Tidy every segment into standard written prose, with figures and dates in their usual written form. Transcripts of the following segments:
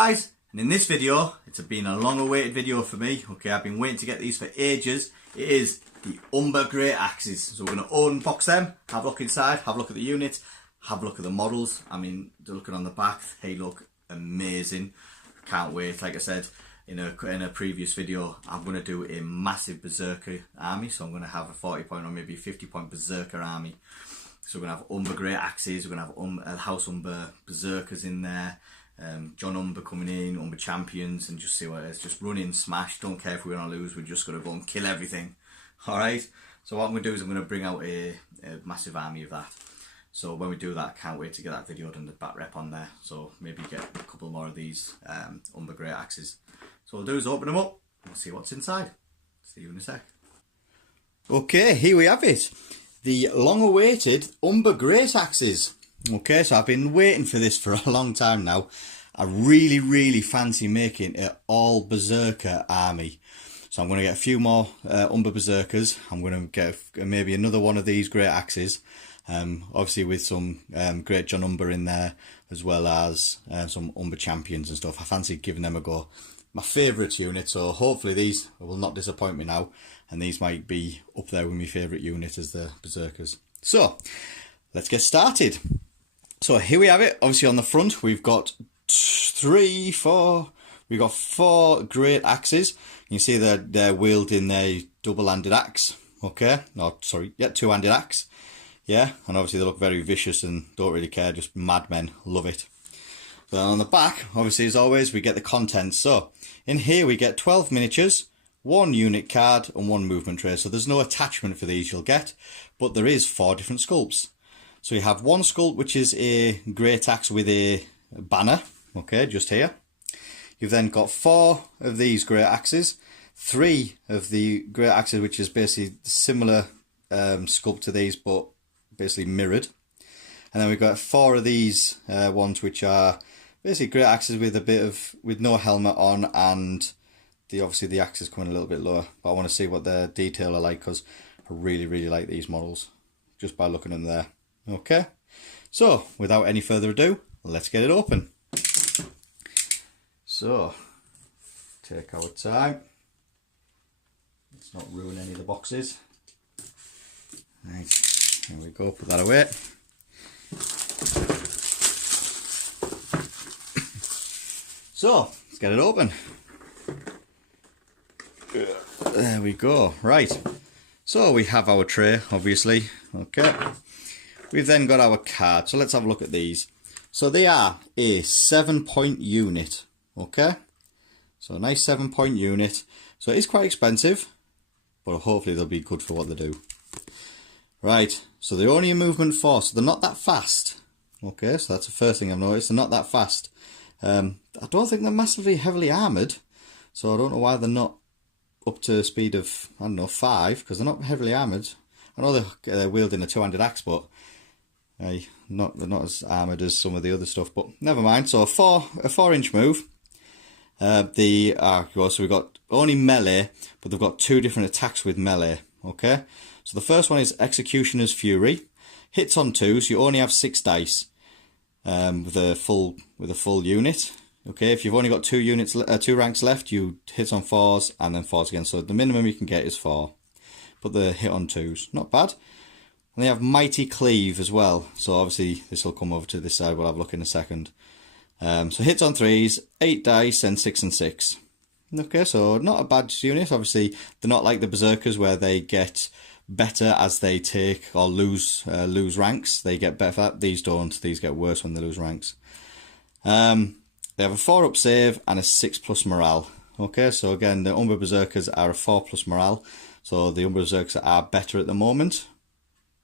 guys, and in this video, it's been a long awaited video for me. Okay, I've been waiting to get these for ages. It is the Umber Greataxes. So we're going to unbox them, have a look inside, have a look at the unit, have a look at the models. I mean, looking on the back, they look amazing. Can't wait. Like I said in a previous video, I'm going to do a massive Berserker army. So I'm going to have a 40 point or maybe 50 point Berserker army. So we're going to have Umber Greataxes, we're going to have House Umber Berserkers in there. John Umber coming in, Umber Champions, and just see what it is. Just run in, smash, don't care if we're going to lose, we're just going to go and kill everything. Alright, so what I'm going to do is I'm going to bring out a massive army of that. So when we do that, I can't wait to get that video and the back rep on there. So maybe get a couple more of these Umber Greataxes. So what we'll do is open them up and see what's inside. See you in a sec. Okay, here we have it. The long-awaited Umber Greataxes. Okay, so I've been waiting for this for a long time now. I really fancy making an all Berserker army. So I'm going to get a few more Umber Berserkers. I'm going to get maybe another one of these Greataxes. Obviously with some Great John Umber in there, as well as some Umber Champions and stuff. I fancy giving them a go. My favourite unit, so hopefully these will not disappoint me now. And these might be up there with my favourite unit as the Berserkers. So, let's get started. So here we have it. Obviously on the front we've got four Greataxes. You can see that they're wielding a double-handed axe. Okay, no, sorry, yeah, two-handed axe. Yeah, and obviously they look very vicious and don't really care, just madmen, love it. So on the back, obviously as always, we get the contents. So in here we get 12 miniatures, 1 unit card and 1 movement tray. So there's no attachment for these you'll get, but there is 4 different sculpts. So you have one sculpt which is a Greataxe with a banner, okay, just here. You've then got 4 of these Greataxes, 3 of the Greataxes which is basically similar sculpt to these but basically mirrored. And then we've got 4 of these ones which are basically Greataxes with no helmet on, and obviously the axe is coming a little bit lower. But I want to see what the detail are like because I really like these models just by looking at them there. Okay, so without any further ado, let's get it open. So, take our time. Let's not ruin any of the boxes. Right, here we go, put that away. So, let's get it open. There we go, right. So we have our tray, obviously, okay. We've then got our card, so let's have a look at these. So they are a 7-point unit, okay? So a nice 7-point unit. So it is quite expensive, but hopefully they'll be good for what they do. Right, so they're only a movement 4, so they're not that fast. Okay, so that's the first thing I've noticed, they're not that fast. I don't think they're massively heavily armoured, so I don't know why they're not up to a speed of, I don't know, 5, because they're not heavily armoured. I know they're wielding a two-handed axe, but they're not as armoured as some of the other stuff, but never mind. So a 4-inch move. So we've got only melee, but they've got 2 different attacks with melee. Okay, so the first one is Executioner's Fury. Hits on 2s. You only have 6 dice with a full unit. Okay, if you've only got 2 ranks left, you hit on 4s and then 4s again. So the minimum you can get is 4, but the hit on 2s, not bad. And they have Mighty Cleave as well. So obviously this will come over to this side. We'll have a look in a second. So hits on 3s, 8 dice, and 6 and 6. Okay, so not a bad unit. Obviously they're not like the Berserkers where they get better as they take or lose ranks. They get better for that. These don't. These get worse when they lose ranks. They have a 4-up save and a 6+ morale. Okay, so again the Umber Berserkers are a 4+ morale. So the Umber Berserkers are better at the moment.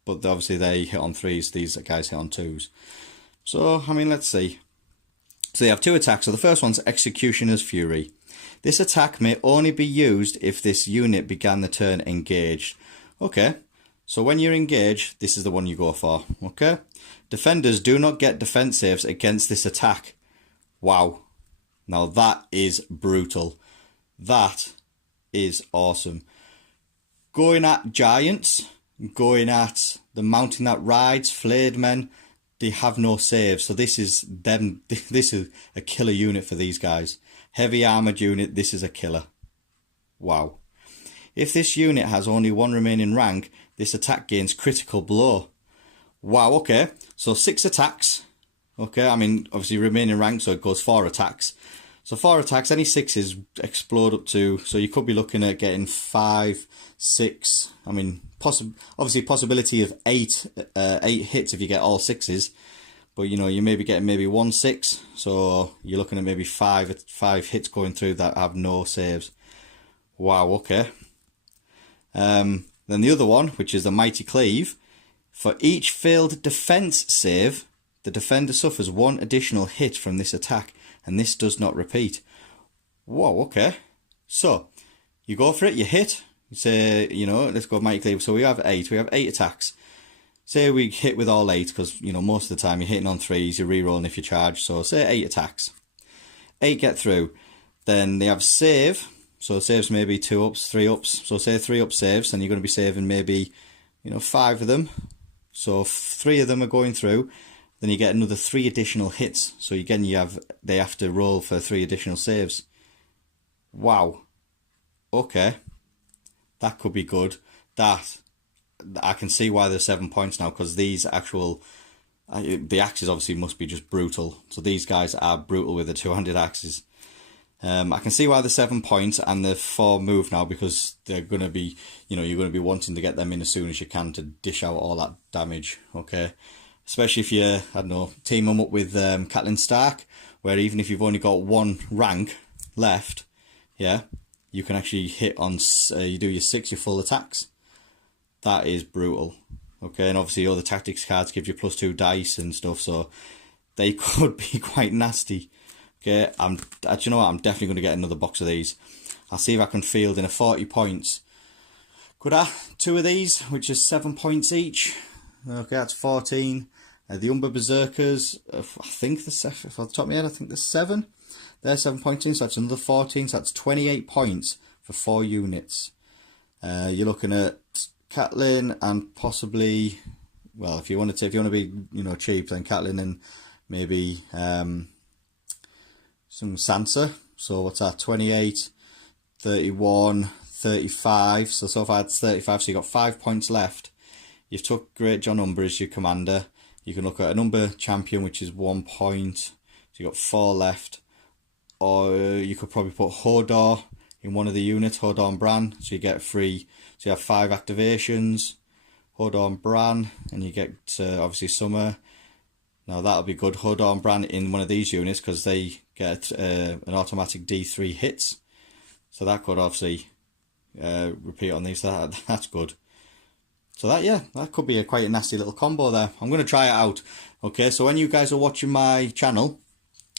But obviously they hit on 3s, these guys hit on 2s. So, I mean, let's see. So they have 2 attacks. So the first one's Executioner's Fury. This attack may only be used if this unit began the turn engaged. Okay, so when you're engaged, this is the one you go for. Okay, defenders do not get defense saves against this attack. Wow, now that is brutal. That is awesome. Going at giants, going at the mountain that rides, flayed men, they have no saves. So this is them. This is a killer unit for these guys. Heavy armored unit. This is a killer. Wow. If this unit has only 1 remaining rank, this attack gains critical blow. Wow. Okay. So 6 attacks. Okay. I mean, obviously remaining rank, so it goes 4 attacks. So 4 attacks, any 6s explode up to, so you could be looking at getting 5, 6, I mean, obviously possibility of 8 hits if you get all 6s, but you know, you may be getting maybe 1 6, so you're looking at maybe 5 hits going through that have no saves. Wow, okay. Then the other one, which is the Mighty Cleave, for each failed defense save, the defender suffers 1 additional hit from this attack, and this does not repeat. Whoa, okay. So, you go for it, you hit, you say, you know, let's go Mighty Cleave. So we have 8 attacks. Say we hit with all 8, because, you know, most of the time you're hitting on 3s, you're re-rolling if you charge. So say 8 attacks. 8 get through. Then they have save. So saves maybe 2 ups, 3 ups. So say 3 up saves, and you're going to be saving maybe, you know, 5 of them. So 3 of them are going through. Then you get another 3 additional hits. So again, they have to roll for 3 additional saves. Wow. Okay. That could be good. That I can see why there's 7 points now, because these actual the axes obviously must be just brutal. So these guys are brutal with the 2-handed axes. I can see why the 7 points and the 4 move now, because they're going to be, you know, you're going to be wanting to get them in as soon as you can to dish out all that damage. Okay. Especially if you, I don't know, team them up with Catelyn Stark, where even if you've only got 1 rank left, yeah, you can actually hit on, you do your 6, your full attacks. That is brutal. Okay, and obviously all the tactics cards give you +2 dice and stuff, so they could be quite nasty. Okay, do you know what, I'm definitely going to get another box of these. I'll see if I can field in a 40 points. Could I? 2 of these, which is 7 points each. Okay, that's 14. The Umber Berserkers, I think off the top of my head, I think there's 7. They're 7 points in, so that's another 14, so that's 28 points for 4 units. You're looking at Catelyn and possibly, well, if you want to be, you know, cheap, then Catelyn and maybe some Sansa. So what's that? 28, 31, 35. So far it's 35. So you got 5 points left. You've took Great John Umber as your commander. You can look at an Umber champion, which is 1 point. So you got 4 left. Or you could probably put Hodor in one of the units, Hodor and Bran. So you get free. So you have 5 activations. Hodor and Bran, and you get obviously Summer. Now that'll be good. Hodor and Bran in one of these units, because they get an automatic D3 hits. So that could obviously repeat on these. That's good. So that could be quite a nasty little combo there. I'm going to try it out. Okay, so when you guys are watching my channel,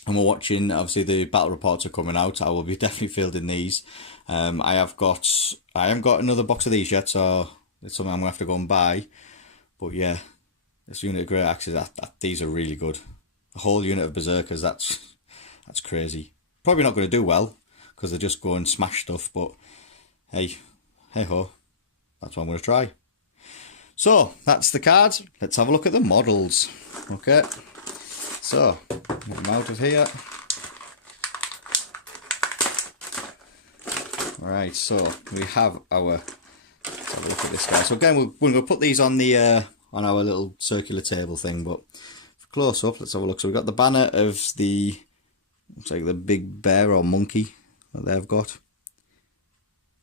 and we're watching, obviously the battle reports are coming out, I will be definitely fielding these. I haven't got another box of these yet, so it's something I'm going to have to go and buy. But yeah, this unit of Greataxes, these are really good. A whole unit of Berserkers, that's crazy. Probably not going to do well, because they just go and smash stuff, but hey ho, that's what I'm going to try. So, that's the cards. Let's have a look at the models. Okay, so, get them out of here. Alright, so we have our, let's have a look at this guy. So again, we're going to put these on the on our little circular table thing, but for close up, let's have a look. So we've got the banner of the, looks like the big bear or monkey that they've got.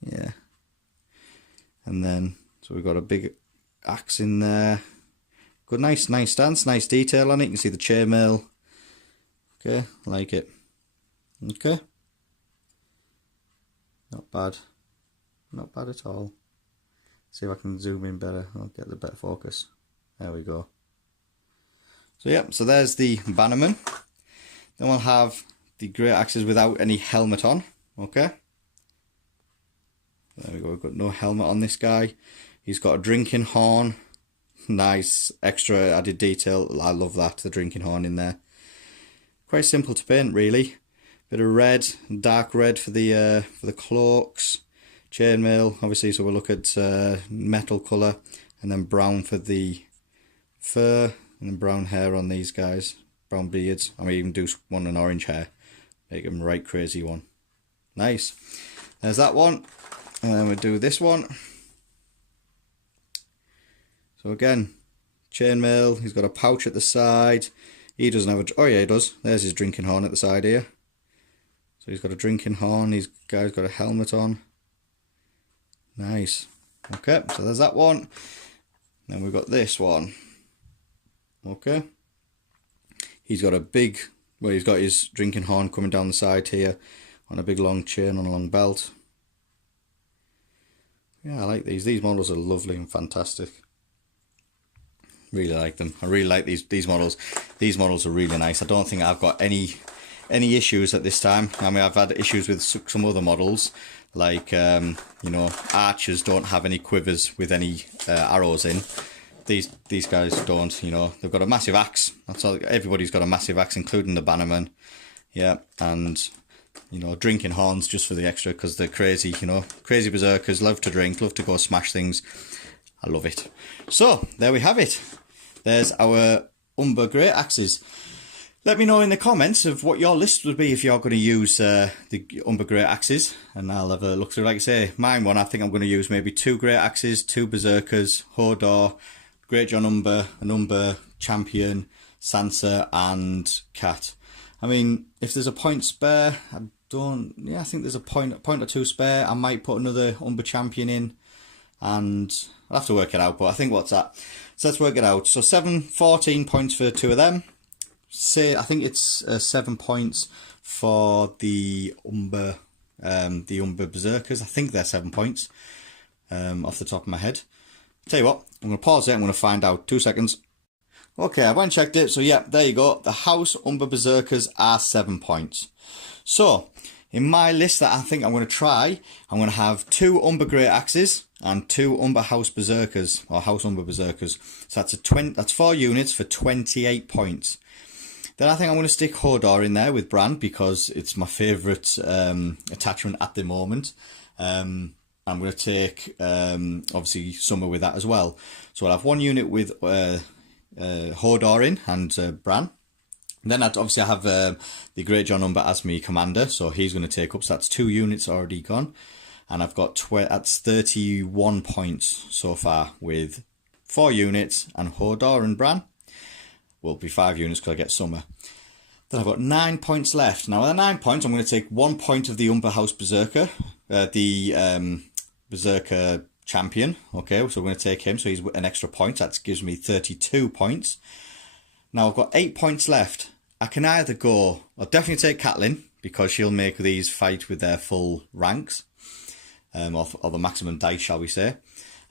Yeah. And then, so we've got a big axe in there. Good, nice stance, nice detail on it. You can see the chainmail. Okay, like it. Okay. Not bad. Not bad at all. See if I can zoom in better. I'll get the better focus. There we go. So yeah, so there's the bannerman. Then we'll have the Greataxes without any helmet on. Okay. There we go, we've got no helmet on this guy. He's got a drinking horn. Nice extra added detail. I love that, the drinking horn in there. Quite simple to paint, really. Bit of red, dark red for the cloaks. Chainmail, obviously, so we'll look at metal colour, and then brown for the fur. And brown hair on these guys, brown beards. I may even do one in orange hair, make them right crazy one. Nice. There's that one. And then we'll do this one. So again, chainmail. He's got a pouch at the side. He doesn't have a... Oh yeah, he does. There's his drinking horn at the side here. So he's got a drinking horn. He's guy's got a helmet on. Nice. Okay, so there's that one. Then we've got this one. Okay. He's got a big... Well, he's got his drinking horn coming down the side here on a big long chain on a long belt. Yeah, I like these. These models are lovely and fantastic. Really like them. I really like these models. These models are really nice. I don't think I've got any issues at this time. I mean, I've had issues with some other models, like you know, archers don't have any quivers with any arrows in. These guys don't. You know, they've got a massive axe. That's all. Everybody's got a massive axe, including the bannerman. Yeah, and you know, drinking horns just for the extra, because they're crazy. You know, crazy berserkers, love to drink, love to go smash things. I love it. So there we have it. There's our Umber Greataxes. Let me know in the comments of what your list would be if you're going to use the Umber Greataxes, and I'll have a look through. Like I say, mine one, I think I'm going to use maybe 2 Greataxes, 2 Berserkers, Hodor, Great John Umber, an Umber Champion, Sansa, and Cat. I mean, if there's a point spare, I think there's a point or 2 spare. I might put another Umber Champion in, and I'll have to work it out, but I think what's that? So let's work it out. So 14 points for 2 of them. Say, I think it's 7 points for the Umber Berserkers. I think they're 7 points off the top of my head. Tell you what, I'm going to pause it. I'm going to find out. 2 seconds. Okay, I went and checked it. So yeah, there you go. The House Umber Berserkers are 7 points. So in my list that I think I'm going to try, I'm going to have 2 Umber Greataxes and 2 Umber House Berserkers, or House Umber Berserkers. So that's 4 units for 28 points. Then I think I'm going to stick Hodor in there with Bran, because it's my favourite attachment at the moment. I'm going to take, obviously, Summer with that as well. So I'll have 1 unit with Hodor in and Bran. Then obviously I have the Great John Umber as my commander, so he's going to take up. So that's 2 units already gone. And I've got that's 31 points so far with 4 units and Hodor and Bran. Will be 5 units because I get Summer. Then I've got 9 points left. Now, with the 9 points, I'm going to take 1 point of the Umber House Berserker, the Berserker Champion. Okay, so we're going to take him, so he's an extra point. That gives me 32 points. Now, I've got 8 points left. I can either go, I'll definitely take Catelyn, because she'll make these fight with their full ranks, or the maximum dice, shall we say.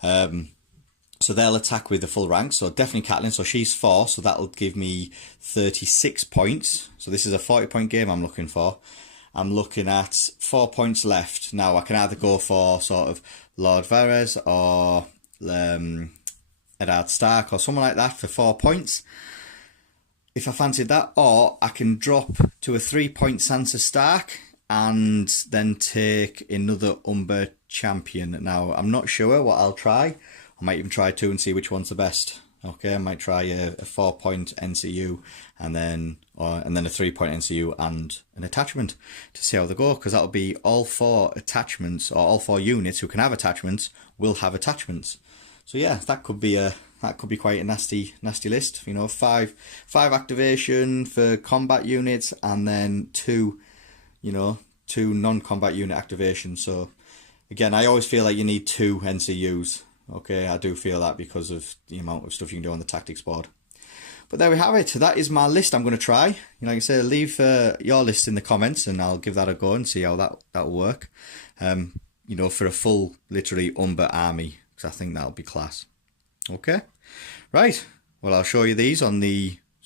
So they'll attack with the full rank. So definitely Catelyn. So she's 4. So that'll give me 36 points. So this is a 40-point game I'm looking for. I'm looking at 4 points left. Now I can either go for sort of Lord Varys or Eddard Stark or someone like that for 4 points, if I fancied that. Or I can drop to a 3-point Sansa Stark and then take another Umber Champion. Now I'm not sure what I'll try. I might even try 2 and see which one's the best. Okay, I might try a 4-point NCU and then a 3-point NCU and an attachment to see how they go, because that'll be all 4 attachments, or all 4 units who can have attachments will have attachments. So yeah, that could be quite a nasty list. You know, 5 activation for combat units, and then 2 non-combat unit activations. So again, I always feel like you need 2 NCUs. Okay, I do feel that because of the amount of stuff you can do on the tactics board. But there we have it. That is my list I'm going to try. You know, like I say, leave your list in the comments and I'll give that a go and see how that'll work. You know, for a full, literally, Umber army, because I think that'll be class. Okay, right. Well, I'll show you these on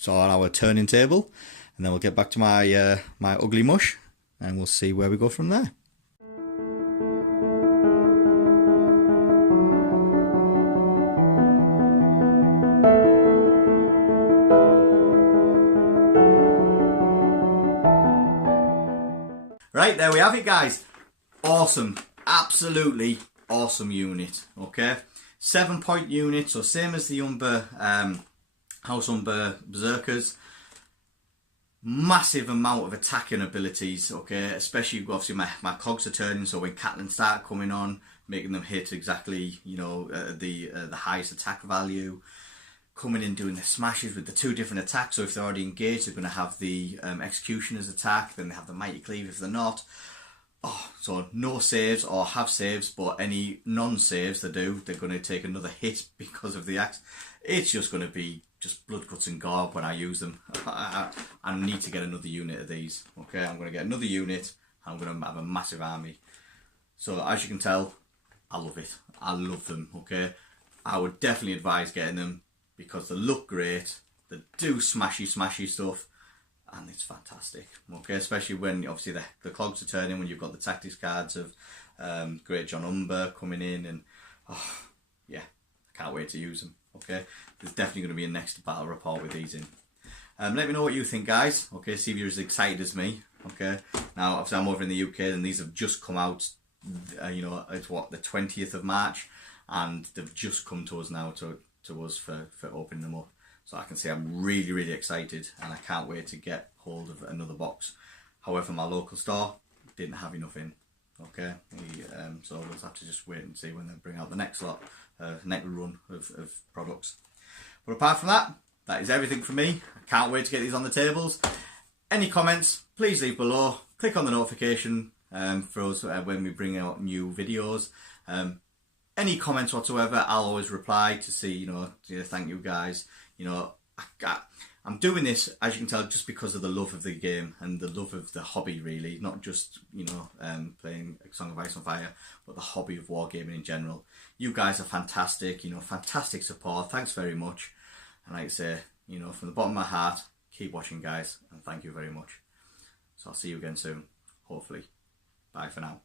our turning table, and then we'll get back to my my ugly mush, and we'll see where we go from there. Right, there we have it, guys. Awesome. Absolutely awesome unit. Okay. 7-point unit, so same as the Umber House Umber Berserkers. Massive amount of attacking abilities, okay, especially obviously my cogs are turning, so when Catelyn start coming on, making them hit exactly, you know, the highest attack value, coming in doing the smashes with the 2 different attacks. So if they're already engaged, they're going to have the Executioner's attack, then they have the Mighty Cleave if they're not. Oh, so no saves or have saves, but any non-saves they do, they're going to take another hit because of the axe. It's just going to be just blood, guts and gore when I use them. I need to get another unit of these. Okay, I'm going to get another unit. I'm going to have a massive army. So as you can tell, I love it. I love them. Okay, I would definitely advise getting them because they look great. They do smashy stuff. And it's fantastic, okay, especially when obviously the clogs are turning, when you've got the tactics cards of Great John Umber coming in, and yeah, I can't wait to use them, okay. There's definitely going to be a next battle report with these in. Let me know what you think, guys, okay, see if you're as excited as me, okay. Now, obviously I'm over in the UK and these have just come out, you know, it's what, the 20th of March, and they've just come to us now to us for opening them up. So I can say I'm really excited and I can't wait to get hold of another box. However, my local store didn't have enough in. Okay, so we'll have to just wait and see when they bring out the next lot, next run of products. But apart from that, that is everything from me. I can't wait to get these on the tables. Any comments, please leave below. Click on the notification for us when we bring out new videos. Any comments whatsoever, I'll always reply to see, you know, thank you guys. You know, I'm doing this, as you can tell, just because of the love of the game and the love of the hobby, really. Not just, you know, playing Song of Ice and Fire, but the hobby of wargaming in general. You guys are fantastic, you know, fantastic support. Thanks very much. And like I say, you know, from the bottom of my heart, keep watching, guys, and thank you very much. So I'll see you again soon, hopefully. Bye for now.